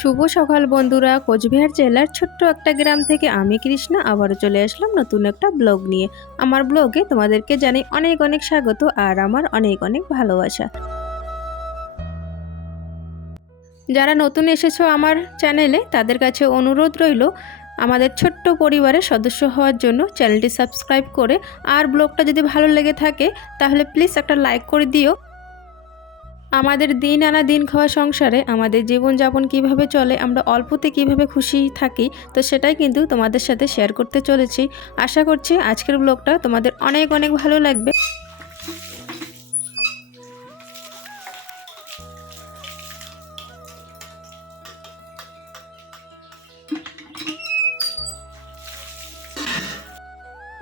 শুভ সকাল বন্ধুরা, কোচবিহার জেলার ছোট্ট একটা গ্রাম থেকে আমি কৃষ্ণা আবারও চলে আসলাম নতুন একটা ব্লগ নিয়ে। আমার ব্লগে তোমাদেরকে জানাই অনেক অনেক স্বাগত আর আমার অনেক অনেক ভালোবাসা। যারা নতুন এসেছো আমার চ্যানেলে তাদের কাছে অনুরোধ রইল আমাদের ছোট্ট পরিবারের সদস্য হওয়ার জন্য চ্যানেলটি সাবস্ক্রাইব করে, আর ব্লগটা যদি ভালো লেগে থাকে তাহলে প্লিজ একটা লাইক করে দিও। আমাদের দিন আনা দিন খাওয়া সংসারে আমাদের জীবনযাপন কিভাবে চলে, আমরা অল্পতে কিভাবে খুশি থাকি, তো সেটাই কিন্তু তোমাদের সাথে শেয়ার করতে চলেছি। আশা করছি আজকের ব্লগটা তোমাদের অনেক অনেক ভালো লাগবে।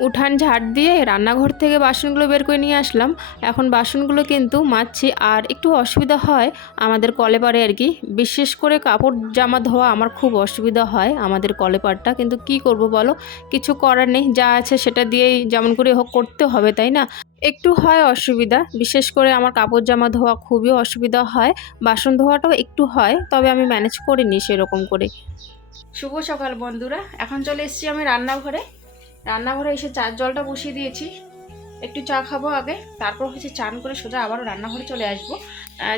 উঠান ঝাড় দিয়ে রান্নাঘর থেকে বাসনগুলো বের করে নিয়ে আসলাম। এখন বাসনগুলো কিন্তু মাজছি, আর একটু অসুবিধা হয় আমাদের কলে পাড়ে আর কি। বিশেষ করে কাপড় জামা ধোয়া আমার খুব অসুবিধা হয় আমাদের কলে পাড়টা, কিন্তু কি করব বলো, কিছু করার নেই, যা আছে সেটা দিয়েই যেমন করে হোক করতে হবে, তাই না? একটু হয় অসুবিধা, বিশেষ করে আমার কাপড় জামা ধোয়া খুবই অসুবিধা হয়, বাসন ধোয়াটাও একটু হয়, তবে আমি ম্যানেজ করিনি সেরকম করে। শুভ সকাল বন্ধুরা, এখন চলে এসেছি আমি রান্নাঘরে এসে চার জলটা বসিয়ে দিয়েছি। একটু চা খাবো আগে, তারপর হচ্ছে চান করে সোজা আবারও রান্নাঘরে চলে আসবো।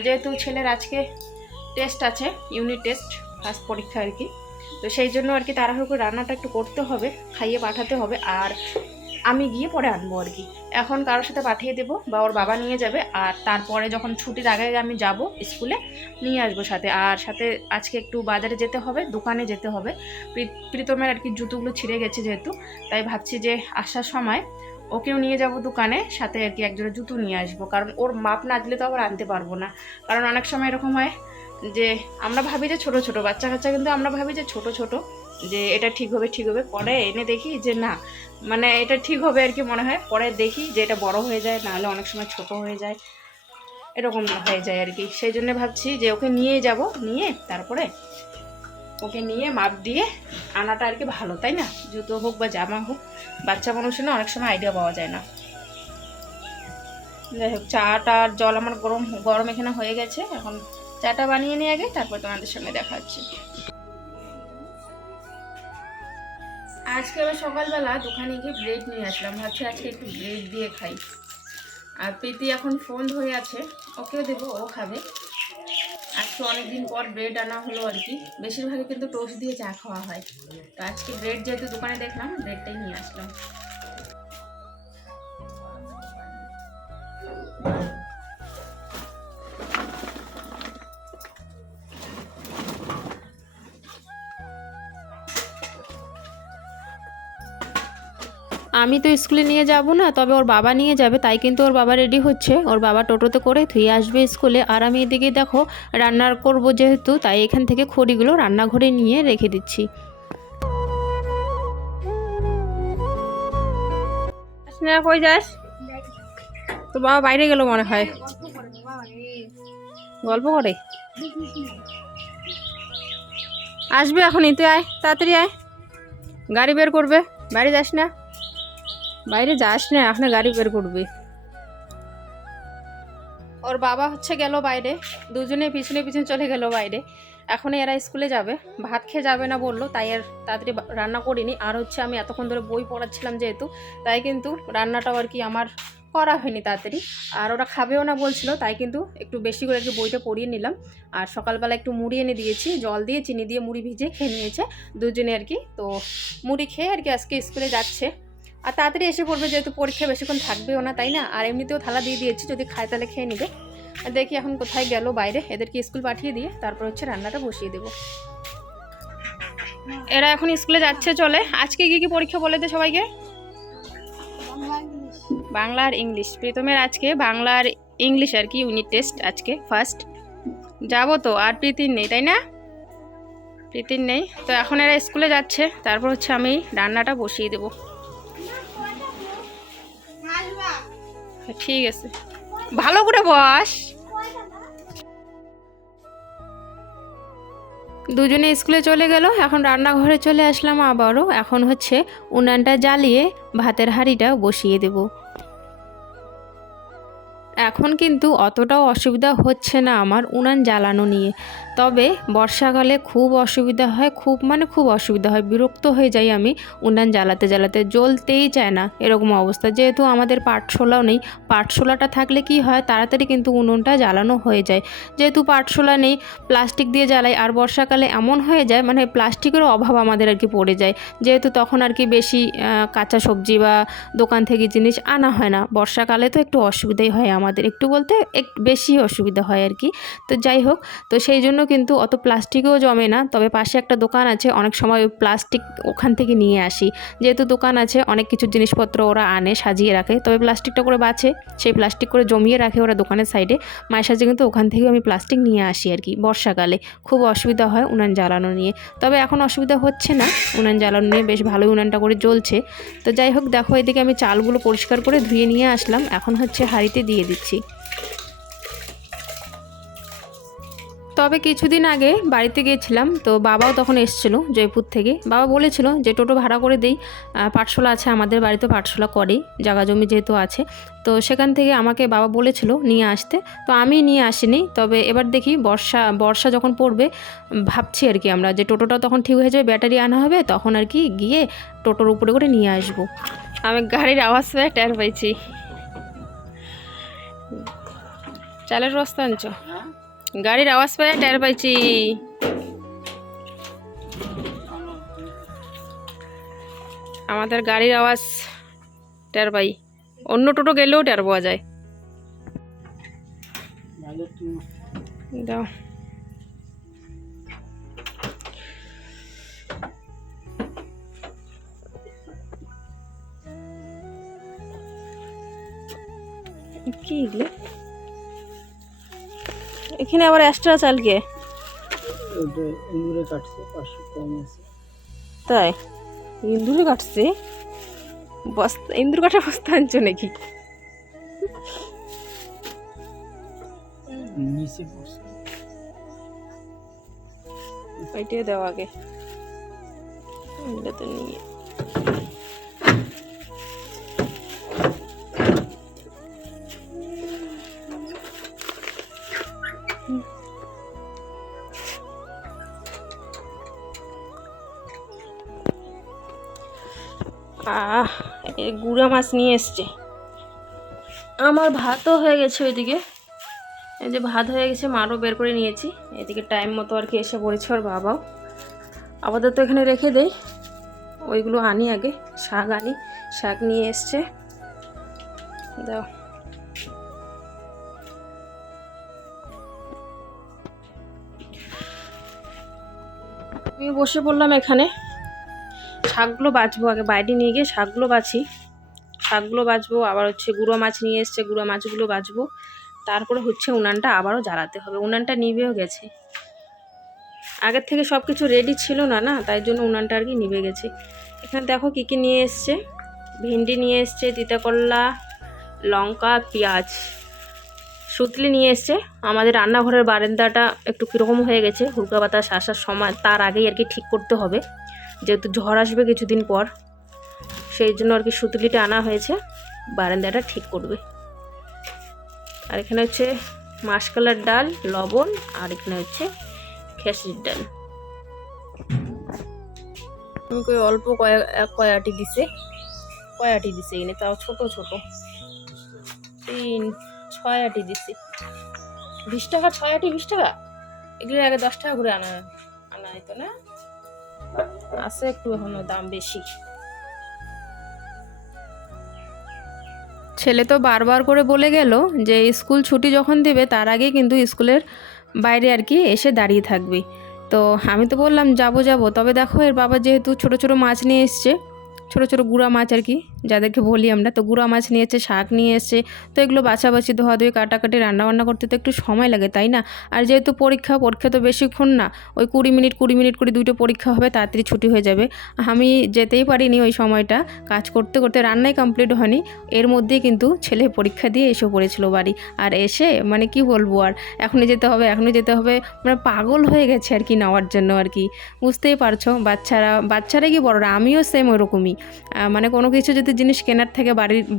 যেহেতু ছেলের আজকে টেস্ট আছে, ইউনিট টেস্ট, ফার্স্ট পরীক্ষা আর কি, তো সেই জন্য আর কি তাড়াহুড়ো করে রান্নাটা একটু করতে হবে, খাইয়ে পাঠাতে হবে, আর আমি গিয়ে পরে আনবো আর কি। এখন কারোর সাথে পাঠিয়ে দেবো বা ওর বাবা নিয়ে যাবে, আর তারপরে যখন ছুটির আগে আমি যাব স্কুলে নিয়ে আসবো সাথে। আর সাথে আজকে একটু বাজারে যেতে হবে, দোকানে যেতে হবে। প্রীতমের আর কি জুতোগুলো ছিঁড়ে গেছে যেহেতু, তাই ভাবছি যে আসার সময় ওকেও নিয়ে যাব দোকানে, সাথে আর কি একজোড়া জুতো নিয়ে আসবো, কারণ ওর মাপ না দিলে তো আবার আনতে পারবো না। কারণ অনেক সময় এরকম হয় যে আমরা ভাবি যে ছোট ছোট বাচ্চা কাচ্চা, কিন্তু আমরা ভাবি যে ছোট ছোট, যে এটা ঠিক হবে, পরে এনে দেখি যে না, মানে এটা ঠিক হবে আর কি মনে হয়, পরে দেখি যে এটা বড় হয়ে যায়, নাহলে অনেক সময় ছোট হয়ে যায়, এরকম হয়ে যায় আর কি। সেই জন্য ভাবছি যে ওকে নিয়ে যাব, নিয়ে তারপরে ওকে নিয়ে মাপ দিয়ে আনাটা আর কি ভালো, তাই না? জুতো হোক বা জামা হোক, বাচ্চা মানুষের না অনেক সময় আইডিয়া পাওয়া যায় না। যাই হোক, চাটা আর জল আমার গরম এখানে হয়ে গেছে, এখন চাটা বানিয়ে নিয়ে আগে, তারপর তোমাদের সঙ্গে দেখা হচ্ছে। আজকে আবার সকালবেলা দোকানে গিয়ে ব্রেড নিয়ে আসলাম, ভাবছি আজকে একটু ব্রেড দিয়ে খাই। আর প্রীতি এখন ফোন ধরে আছে, ওকেও দেবো, ও খাবে। আজকে অনেকদিন পর ব্রেড আনা হলো আর কি, বেশিরভাগই কিন্তু টোস্ট দিয়ে চা খাওয়া হয়, তো আজকে ব্রেড যেহেতু দোকানে দেখলাম, ব্রেডটাই নিয়ে আসলাম। আমি তো স্কুলে নিয়ে যাব না, তবে ওর বাবা নিয়ে যাবে, তাই কিন্তু ওর বাবা রেডি হচ্ছে, ওর বাবা টোটোতে করে ধুয়ে আসবে স্কুলে। আর আমি এদিকে দেখো রান্নার করব যেহেতু, তাই এখান থেকে খড়িগুলো রান্নাঘরে নিয়ে রেখে দিচ্ছি। কই যাস? তো বাবা বাইরে গেল মনে হয়, গল্প করে। আসবে এখনই, তুই আয়, তাড়াতাড়ি আয়, গাড়ি বের করবে। বাইরে যাস না, এখন গাড়ি বের করবে। ওর বাবা হচ্ছে গেল বাইরে, দুজনে পিছনে পিছনে চলে গেল বাইরে। এখন এরা স্কুলে যাবে, ভাত খেয়ে যাবে না বললো, তাই আর তাড়াতাড়ি রান্না করিনি। আর হচ্ছে আমি এতক্ষণ ধরে বই পড়াচ্ছিলাম যেহেতু, তাই কিন্তু রান্নাটাও আর কি আমার করা হয়নি তাড়াতাড়ি। আর ওরা খাবেও না বলছিল, তাই কিন্তু একটু বেশি করে একটু বইটা পড়িয়ে নিলাম। আর সকালবেলা একটু মুড়ি এনে দিয়েছি, জল দিয়ে চিনি দিয়ে মুড়ি ভিজে খেয়ে নিয়েছে দুজনে আর কি। তো মুড়ি খেয়ে আর কি আজকে স্কুলে যাচ্ছে, আর তাড়াতাড়ি এসে পড়বে যেহেতু পরীক্ষা বেশিক্ষণ থাকবেও না, তাই না? আর এমনিতেও থালা দিয়ে দিয়েছি, যদি খায় তাহলে খেয়ে নেবে। আর দেখি এখন কোথায় গেল বাইরে, এদেরকে স্কুল পাঠিয়ে দিয়ে তারপর হচ্ছে রান্নাটা বসিয়ে দেবো। এরা এখন স্কুলে যাচ্ছে, চলে। আজকে কি কি পরীক্ষা বলে দে সবাইকে? বাংলা আর ইংলিশ। প্রীতমের আজকে বাংলা আর ইংলিশ আর কি ইউনিট টেস্ট আজকে ফার্স্ট। যাবো তো, আর প্রীতির নেই, তাই না? প্রীতির নেই, তো এখন এরা স্কুলে যাচ্ছে, তারপর হচ্ছে আমি রান্নাটা বসিয়ে দেবো। ঠিক আছে, ভালো করে বস। দুজনে স্কুলে চলে গেল, এখন রান্নাঘরে চলে আসলাম আবারও। এখন হচ্ছে উনানটা জ্বালিয়ে ভাতের হাঁড়িটা বসিয়ে দেব। এখন কিন্তু অতটাও অসুবিধা হচ্ছে না আমার উনান জ্বালানো নিয়ে। তবে বর্ষাকালে খুব অসুবিধা হয়, খুব অসুবিধা হয়, বিরক্ত হয়ে যাই আমি উনান জ্বালাতে জ্বালাতে, জ্বলতেই চায় না এরকম অবস্থা। যেহেতু আমাদের পাটশোলাও নেই, পাটশোলাটা থাকলে কি হয় তাড়াতাড়ি কিন্তু উনুনটা জ্বালানো হয়ে যায়। যেহেতু পাটশোলা নেই, প্লাস্টিক দিয়ে জ্বালাই। আর বর্ষাকালে এমন হয়ে যায় মানে প্লাস্টিকেরও অভাব আমাদের আর কি পড়ে যায়, যেহেতু তখন আর কি বেশি কাঁচা সবজি বা দোকান থেকে জিনিস আনা হয় না। বর্ষাকালে তো একটু অসুবিধাই হয় আমাদের, একটু বলতে একটু বেশি অসুবিধা হয় আর কি। তো যাই হোক, তো সেই জন্য কিন্তু অত প্লাস্টিকও জমে না। তবে পাশে একটা দোকান আছে, অনেক সময় ওই প্লাস্টিক ওখান থেকে নিয়ে আসি। যেহেতু দোকান আছে, অনেক কিছু জিনিসপত্র ওরা আনে, সাজিয়ে রাখে, তবে প্লাস্টিকটা করে বাছে, সেই প্লাস্টিক করে জমিয়ে রাখে ওরা দোকানের সাইডে। মায়ের সাথে কিন্তু ওখান থেকে আমি প্লাস্টিক নিয়ে আসি আর কি। বর্ষাকালে খুব অসুবিধা হয় উনান জ্বালানো নিয়ে। তবে এখন অসুবিধা হচ্ছে না উনান জ্বালানো নিয়ে, বেশ ভালোই উনানটা করে জ্বলছে। তো যাই হোক, দেখো এদিকে আমি চালগুলো পরিষ্কার করে ধুয়ে নিয়ে আসলাম, এখন হচ্ছে হাঁড়িতে দিয়ে দিচ্ছি। তবে কিছুদিন আগে বাড়িতে গিয়েছিলাম, তো বাবাও তখন এসেছিলো জয়পুর থেকে। বাবা বলেছিল যে টোটো ভাড়া করে দেই, পাঠশালা আছে আমাদের বাড়িতে, পাঠশালা করেই, জায়গা জমি যেহেতু আছে। তো সেখান থেকে আমাকে বাবা বলেছিল নিয়ে আসতে, তো আমি নিয়ে আসিনি। তবে এবার দেখি বর্ষা যখন পড়বে, ভাবছি আর কি আমরা যে টোটোটা তখন ঠিক হয়ে যাবে, ব্যাটারি আনা হবে, তখন আর কি গিয়ে টোটোর উপরে করে নিয়ে আসবো। আমি গাড়ির আওয়াজ পেয়ে টের পাইছি। চালের বস্তা আনছো? গাড়ির আওয়াজ পেয়ে টের পাইছি। আমাদের গাড়ির আওয়াজ টের পাই, অন্য টোটো গেলেও টের পাওয়া যায়। দাও। কি এখানে আবার এক্সট্রা চাল কে? ইন্দুরে কাটছে, 500 কম আছে। তাই ইন্দুরে কাটছে? বস্তা ইন্দুর কাটা বস্তা আনছো নাকি? নিচে পড়ছে, ওইটাই দাও আগে, এটাতে নিয়ে। এই গুড়া মাছ নিয়ে এসছে। আমার ভাতও হয়ে গেছে ওইদিকে, এই যে ভাত হয়ে গেছে, মারও বের করে নিয়েছি। এদিকে টাইম মতো আর কি এসে পড়েছে ওর বাবাও। আপাতত এখানে রেখে দেই, ওইগুলো আনি আগে। শাক আনি, শাক নিয়ে এসছে, দাও। আমি বসে পড়লাম এখানে, শাকগুলো বাছবো আগে, বাইরে নিয়ে গিয়ে শাকগুলো বাছবো। আবার হচ্ছে গুঁড়ো মাছ নিয়ে এসছে, গুঁড়ো মাছগুলো বাছবো। তারপরে হচ্ছে উনানটা আবারও জ্বালাতে হবে। উনানটা নিভেও গেছে, আগের থেকে সব কিছু রেডি ছিল না, তাই জন্য উনানটা আর কি নিভে গেছে। এখানে দেখো কী কী নিয়ে এসছে। ভেন্ডি নিয়ে এসছে, তিতা করলা, লঙ্কা, পেঁয়াজ, সুতলি নিয়ে এসছে। আমাদের রান্নাঘরের বারান্দাটা একটু কীরকম হয়ে গেছে, হুড়কা বাতাস আসার সময়, তার আগেই আর কি ঠিক করতে হবে, যেহেতু ঝড় আসবে কিছুদিন পর। সেই জন্য আর কি সুতলিটা আনা হয়েছে, বারান্দাটা ঠিক করবে। আর এখানে হচ্ছে মাসকলার ডাল, লবণ, আর এখানে হচ্ছে খেসরির ডাল। আমি অল্প কয়াটি দিছে এখানে, তাও ছোট ছোট, 3-6 আটি দিছে। 20 টাকা 6 আটি, 20 টাকা। এগুলো আগে 10 টাকা করে আনা হয়তো না, আছে একটু এখনো দাম বেশি। ছেলে তো বারবার করে বলে গেল যে স্কুল ছুটি যখন দেবে তার আগে কিন্তু স্কুলের বাইরে আর কি এসে দাঁড়িয়ে থাকবে। তো আমি তো বললাম যাবো, তবে দেখো এর বাবা যেহেতু ছোট ছোট মাছ নিয়ে এসছে, ছোট ছোট গুঁড়া মাছ আর কি যাদেরকে বলি আমরা, তো গুঁড়া মাছ নিয়ে এসছে, শাক নিয়ে এসছে। তো এগুলো বাছাবাছি, ধোয়াধুয়ি, কাটাকাটি, রান্নাবান্না করতে তো একটু সময় লাগে, তাই না? আর যেহেতু পরীক্ষা তো বেশিক্ষণ না, ওই 20 মিনিট করে 2টো পরীক্ষা হবে, তাড়াতাড়ি ছুটি হয়ে যাবে। আমি যেতেই পারিনি ওই সময়টা, কাজ করতে করতে রান্নাই কমপ্লিট হয়নি। এর মধ্যেই কিন্তু ছেলে পরীক্ষা দিয়ে এসে পড়েছিল বাড়ি। আর এসে মানে কি বলবো, আর এখনই যেতে হবে, মানে পাগল হয়ে গেছে আর কি নেওয়ার জন্য আর কি। বুঝতেই পারছো, বাচ্চারা কি বড়রা, আমিও সেম ওরকমই। মানে কোনো কিছু যদি ফালতু জিনিস কেনার থেকে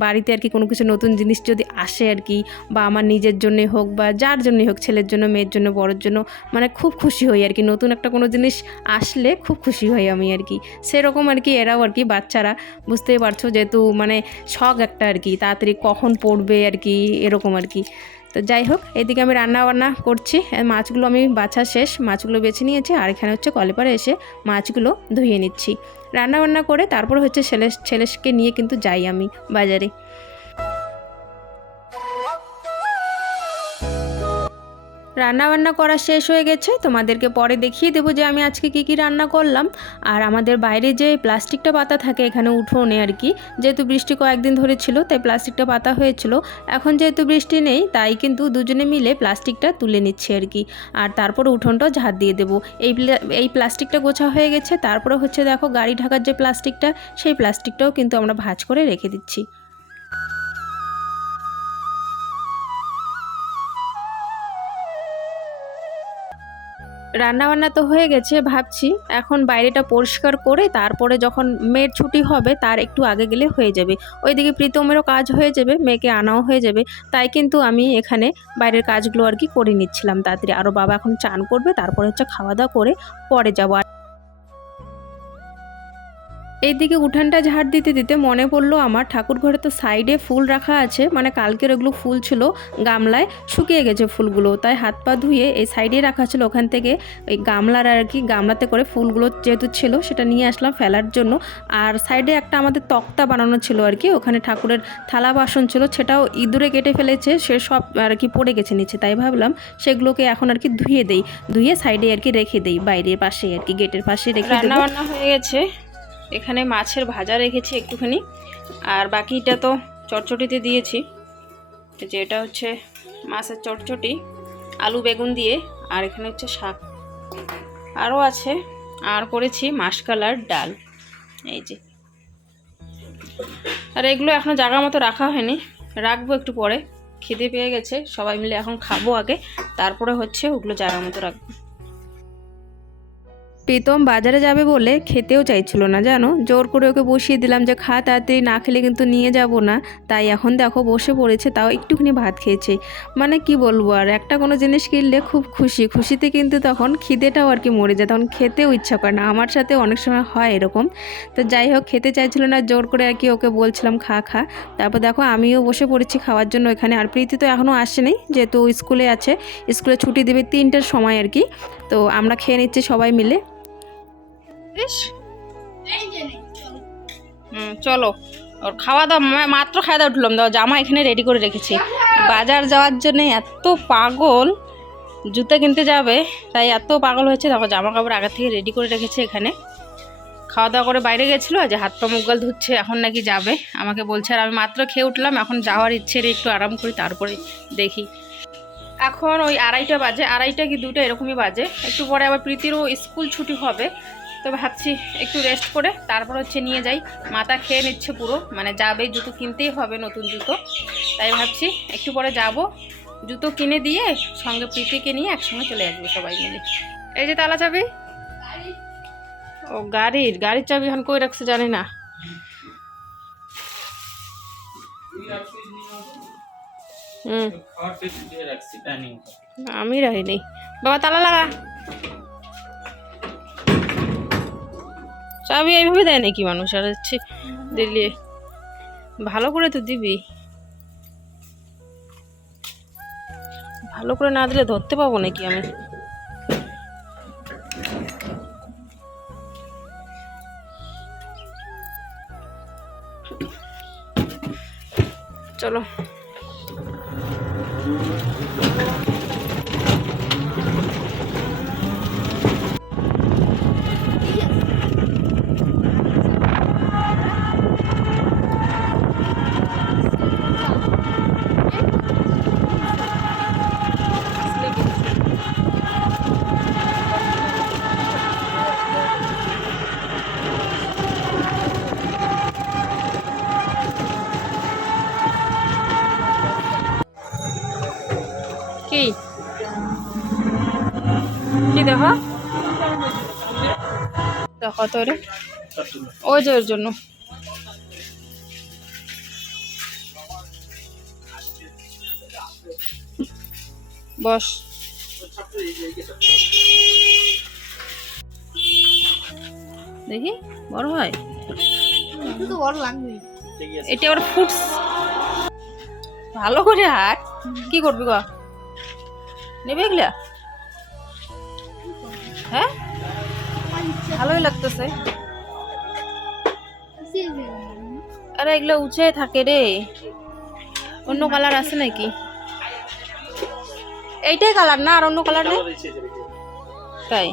বাড়িতে আর কি কোনো কিছু নতুন জিনিস যদি আসে আর কি, বা আমার নিজের জন্যই হোক বা যার জন্যই হোক, ছেলের জন্য, মেয়ের জন্য, বড়োর জন্য, মানে খুব খুশি হই আর কি। নতুন একটা কোনো জিনিস আসলে খুব খুশি হই আমি আর কি। সেরকম আর কি এরাও আর কি, বাচ্চারা বুঝতেই পারছো, যেহেতু মানে শখ একটা আর কি, তাড়াতাড়ি কখন পড়বে আর কি, এরকম আর কি। তো যাই হোক, এদিকে আমি রান্না বান্না করছি। মাছগুলো আমি বাছা শেষ, মাছগুলো বেছে নিয়েছি, আর এখানে হচ্ছে কলেপারে এসে মাছগুলো ধুয়ে নিচ্ছি। রান্না বান্না করে তারপর হচ্ছে ছেলেকে নিয়ে কিন্তু যাই আমি বাজারে। রান্নাবান্না করা শেষ হয়ে গেছে, তোমাদেরকে পরে দেখিয়ে দেবো যে আমি আজকে কি রান্না করলাম। আর আমাদের বাইরে যে প্লাস্টিকটা পাতা থাকে এখানে উঠোনে আর কি, যেহেতু বৃষ্টি কয়েকদিন ধরে ছিল তাই প্লাস্টিকটা পাতা হয়েছিল। এখন যেহেতু বৃষ্টি নেই তাই কিন্তু দুজনে মিলে প্লাস্টিকটা তুলে নিচ্ছি আর কি। আর তারপর উঠোনটাও ঝাড় দিয়ে দেবো। এই প্লাস্টিকটা গোছা হয়ে গেছে। তারপরে হচ্ছে দেখো গাড়ি ঢাকার যে প্লাস্টিকটা, সেই প্লাস্টিকটাও কিন্তু আমরা ভাঁজ করে রেখে দিচ্ছি। রান্নাবান্না তো হয়ে গেছে, ভাবছি এখন বাইরেটা পরিষ্কার করে তারপরে যখন মেয়ের ছুটি হবে তার একটু আগে গেলে হয়ে যাবে। ওইদিকে প্রীতমেরও কাজ হয়ে যাবে, মেয়েকে আনাও হয়ে যাবে। তাই কিন্তু আমি এখানে বাইরের কাজগুলো আর কি করে নিচ্ছিলাম তাড়াতাড়ি। আরও বাবা এখন চান করবে, তারপরে হচ্ছে খাওয়া দাওয়া করে পরে যাবো। এইদিকে উঠানটা ঝাড় দিতে দিতে মনে পড়লো আমার ঠাকুর ঘরে তো সাইডে ফুল রাখা আছে, মানে কালকের ওগুলো ফুল ছিল গামলায়, শুকিয়ে গেছে ফুলগুলো, তাই হাত পা ধুয়ে এই সাইডে রাখা ছিল, ওখান থেকে ওই গামলার আর কি গামলাতে করে ফুলগুলো যেহেতু ছিল সেটা নিয়ে আসলাম ফেলার জন্য। আর সাইডে একটা আমাদের তক্তা বানানো ছিল আর কি, ওখানে ঠাকুরের থালা বাসন ছিল, সেটাও ইঁদুরে কেটে ফেলেছে, সে সব আর কি পড়ে গেছে নিচে। তাই ভাবলাম সেগুলোকে এখন আর কি ধুয়ে সাইডে আর কি রেখে দেই, বাইরের পাশে আর কি, গেটের পাশে রেখে। রান্নাবান্না হয়ে গেছে, এখানে মাছের ভাজা রেখেছি একটুখানি, আর বাকিটা তো চটচটিতে দিয়েছি। যে এটা হচ্ছে মাছের চটচটি আলু বেগুন দিয়ে, আর এখানে হচ্ছে শাক আরও আছে, আর করেছি মাসকালার ডাল, এই যে। আর এগুলো এখনও জায়গা মতো রাখা হয়নি, রাখবো একটু পরে। খিদে পেয়ে গেছে, সবাই মিলে এখন খাবো আগে, তারপরে হচ্ছে ওগুলো জায়গা মতো রাখবো। প্রীতম বাজারে যাবে বলে খেতেও চাইছিল না জানো, জোর করে ওকে বসিয়ে দিলাম যে খা তাড়াতাড়ি, না খেলে কিন্তু নিয়ে যাব না। তাই এখন দেখো বসে পড়েছে, তাও একটুখানি ভাত খেয়েছে। মানে কি বলবো, আর একটা কোনো জিনিস কিনলে খুব খুশিতে কিন্তু তখন খিদেটাও আর কি মরে যায়, তখন খেতেও ইচ্ছা করে না। আমার সাথে অনেক সময় হয় এরকম। তো যাই হোক, খেতে চাইছিল না, জোর করে আর কি ওকে বলছিলাম খা। তারপর দেখো আমিও বসে পড়েছি খাওয়ার জন্য এখানে। আর প্রীতি তো এখনও আসেনি, যেহেতু স্কুলে আছে, স্কুলে ছুটি দেবে 3টার সময় আর কি। তো আমরা খেয়ে নিচ্ছি সবাই মিলে। চলো, ওর খাওয়া দাওয়া মাত্র খাওয়া দাওয়া উঠলাম, দাও জামা এখানে রেডি করে রেখেছি। বাজার যাওয়ার জন্য এত পাগল, জুতো কিনতে যাবে তাই এত পাগল হয়েছে। দেখো জামা কাপড় আগে থেকে রেডি করে রেখেছে এখানে। খাওয়া দাওয়া করে বাইরে গেছিলো, যে হাত পা মুখ গাল ধুচ্ছে, এখন নাকি যাবে আমাকে বলছে। আর আমি মাত্র খেয়ে উঠলাম, এখন যাওয়ার ইচ্ছে একটু আরাম করি, তারপরে দেখি। এখন ওই 2:30 বাজে, 2:30 কি 2টা এরকমই বাজে। একটু পরে আবার প্রীতিরও স্কুল ছুটি হবে, তো ভাবছি একটু রেস্ট করে তারপর হচ্ছে নিয়ে যাই। মাথা খেয়ে নিচ্ছে পুরো, মানে যাবে, জুতো কিনতেই হবে, নতুন জুতো। তাই ভাবছি একটু পরে যাব, জুতো কিনে দিয়ে সঙ্গে প্রীতিকে নিয়ে একসঙ্গে চলে আসবো সবাই মিলে। এই যে তালা চাবি, ও গাড়ির চাবি এখন কই রাখছে জানি না। আমি রাখিনি বাবা, তালা লাগা। চাবি এইভাবে দেয় নাকি মানুষ? আর হচ্ছে দিলে ভালো করে তো দিবি, ভালো করে না দিলে ধরতে পাবো নাকি আমি? চলো কি দেখো দেখো তো, ওই যে ওর জন্য বস। দেখি বড় হয়, এটা আবার ফুটস। ভালো করে হাট, কি করবি গো, নেবে এগুলা? হ্যাঁ ভালোই লাগতেছে। আরে এগুলো উঁচে থাকে রে, অন্য কালার আছে নাকি? এইটাই কালার না, আর অন্য কালার নেই? তাই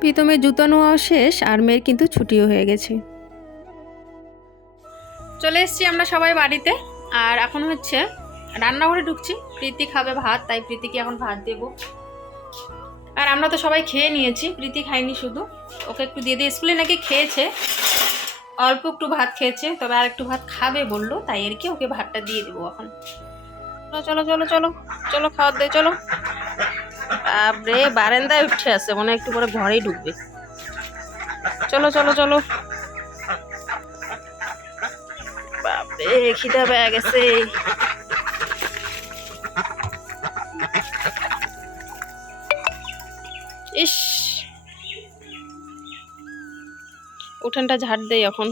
প্রীতমের জুতো নেওয়া শেষ, আর মেয়ের কিন্তু ছুটিও হয়ে গেছে। চলে এসেছি আমরা সবাই বাড়িতে, আর এখন হচ্ছে রান্নাঘরে ঢুকছি। প্রীতি খাবে ভাত, তাই প্রীতিকে এখন ভাত দেবো। আর আমরা তো সবাই খেয়ে নিয়েছি, প্রীতি খাইনি শুধু, ওকে একটু দিয়ে দিয়ে, স্কুলে নাকি খেয়েছে, অল্প একটু ভাত খেয়েছে, তবে আর একটু ভাত খাবে বললো, তাই আর কি ওকে ভাতটা দিয়ে দেবো এখন। চলো চলো চলো চলো খাওয়ার দে, চলো। বাপরে বারান্দায় উঠে আছে, মনে হয় একটু পরে ঘরেই ঢুকবে। চলো চলো চলো। বাপরে খিদা পেয়ে গেছে। ইস, উঠানটা ঝাড় দেই এখন।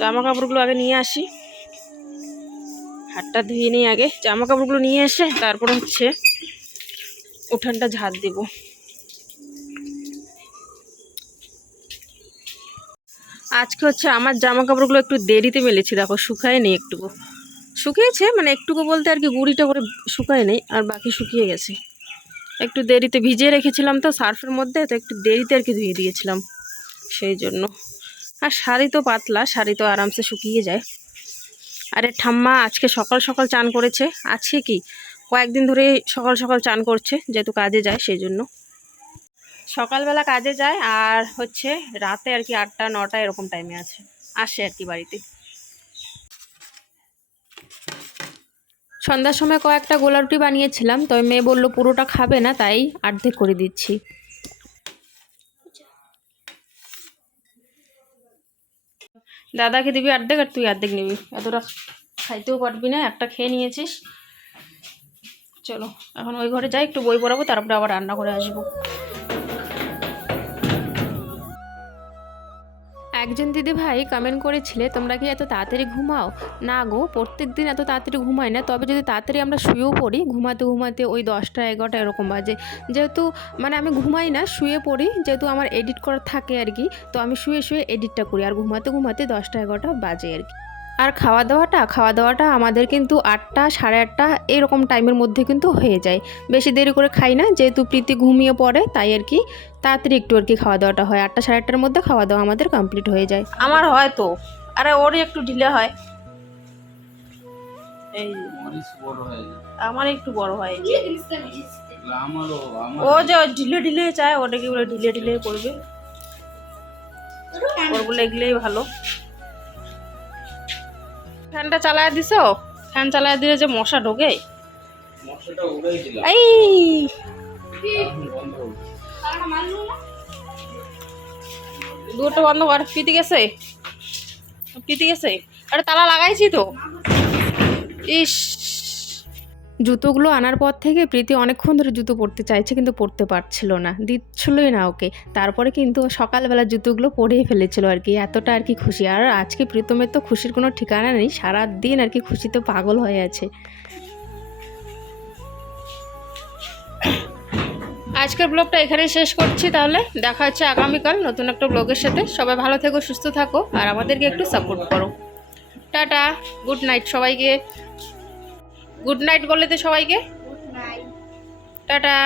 জামা কাপড়গুলো আগে নিয়ে আসি, হাতটা ধুয়ে নিই আগে, জামা কাপড়গুলো নিয়ে এসে তারপরে হচ্ছে উঠানটা ঝাড় দেব। আজকে হচ্ছে আমার জামা কাপড়গুলো একটু দেরিতে মেলেছি, দেখো শুকায় নেই একটুকু। শুকিয়েছে মানে একটুকু বলতে আর কি, গুঁড়িটা করে শুকায় নেই, আর বাকি শুকিয়ে গেছে। একটু দেরিতে ভিজিয়ে রেখেছিলাম তো সার্ফের মধ্যে, তো একটু দেরিতে আর কি ধুয়ে দিয়েছিলাম, সেই জন্য। আর শাড়ি তো পাতলা, শাড়ি তো আরামসে শুকিয়ে যায়। আরে ঠাম্মা আজকে সকাল সকাল চান করেছে, আজকে কি কয়েকদিন ধরে সকাল সকাল চান করছে, যেহেতু কাজে যায় সেই জন্য। সকালবেলা কাজে যায়, আর হচ্ছে রাতে আর কি 8টা 9টা এরকম টাইমে আসে আর কি বাড়িতে। সন্ধ্যার সময় কয়েকটা গোলা রুটি বানিয়েছিলাম, তবে মেয়ে বললো পুরোটা খাবে না, তাই অর্ধেক করে দিচ্ছি। দাদাকে দিবি অর্ধেক, আর তুই অর্ধেক নিবি, এতটা খাইতেও পারবি না, একটা খেয়ে নিয়েছিস। চলো এখন ওই ঘরে যাই, একটু বই পড়াবো, তারপরে আবার রান্না করে আসবো। একজন দিদি ভাই কমেন্ট করেছিলে, তোমরা কি এত তাড়াতাড়ি ঘুমাও? না গো, প্রত্যেক দিন এত তাড়াতাড়ি ঘুমাই না, তবে যদি তাড়াতাড়ি আমরা শুয়েও পড়ি, ঘুমাতে ঘুমাতে ওই 10টা 11টা এরকম বাজে। যেহেতু মানে আমি ঘুমাই না, শুয়ে পড়ি, যেহেতু আমার এডিট করা থাকে আর কি, তো আমি শুয়ে শুয়ে এডিটটা করি, আর ঘুমাতে ঘুমাতে 10টা 11টা বাজে আর কি। আর খাওয়া দাওয়াটা আমাদের কিন্তু 8টা 8:30 এরকম টাইমের মধ্যে কিন্তু হয়ে যায়, বেশি দেরি করে খাই না, যেহেতু প্রীতি ঘুমিয়ে পড়ে, তাই আর কি তাড়াতাড়ি একটু আর কি খাওয়া দাওয়াটা হয়। 8টা 8:30টার মধ্যে খাওয়া দাওয়া আমাদের কমপ্লিট হয়ে যায়। আমার হয় তো, আরে ওরই একটু ঢিলে হয়, এই আমার একটু বড় হয়, ও যে ঢিলে ঢিলে চায়, ওটাকে বলে ঢিলে ঢিলে করবে, ওরগুলো এগুলোই ভালো। ফ্যানটা চালায় দিছো? ফ্যান চালায় দিলে যে মশা ঢোকে, এই দুটো বন্ধ কর। প্রীতি গেছে, প্রীতি গেছে, আরে তালা লাগাইছি তো। ইস, জুতোগুলো আনার পর থেকে প্রীতি অনেকক্ষণ ধরে জুতো পরতে চাইছে, কিন্তু পরতে পারছিল না, দিচ্ছিলই না ওকে। তারপরে কিন্তু সকালবেলা জুতোগুলো পরেই ফেলেছিল আর কি, এতটা আর কি খুশি। আর আজকে প্রীতমের তো খুশির কোনো ঠিকানা নেই, সারাদিন আর কি খুশিতে পাগল হয়ে আছে। আজকের ব্লগটা এখানেই শেষ করছি, তাহলে দেখা হচ্ছে আগামীকাল নতুন একটা ব্লগের সাথে। সবাই ভালো থেকো, সুস্থ থাকো, আর আমাদেরকে একটু সাপোর্ট করো। টাটা, গুড নাইট সবাইকে। গুড নাইট বলে তো সবাইকে, টাটা।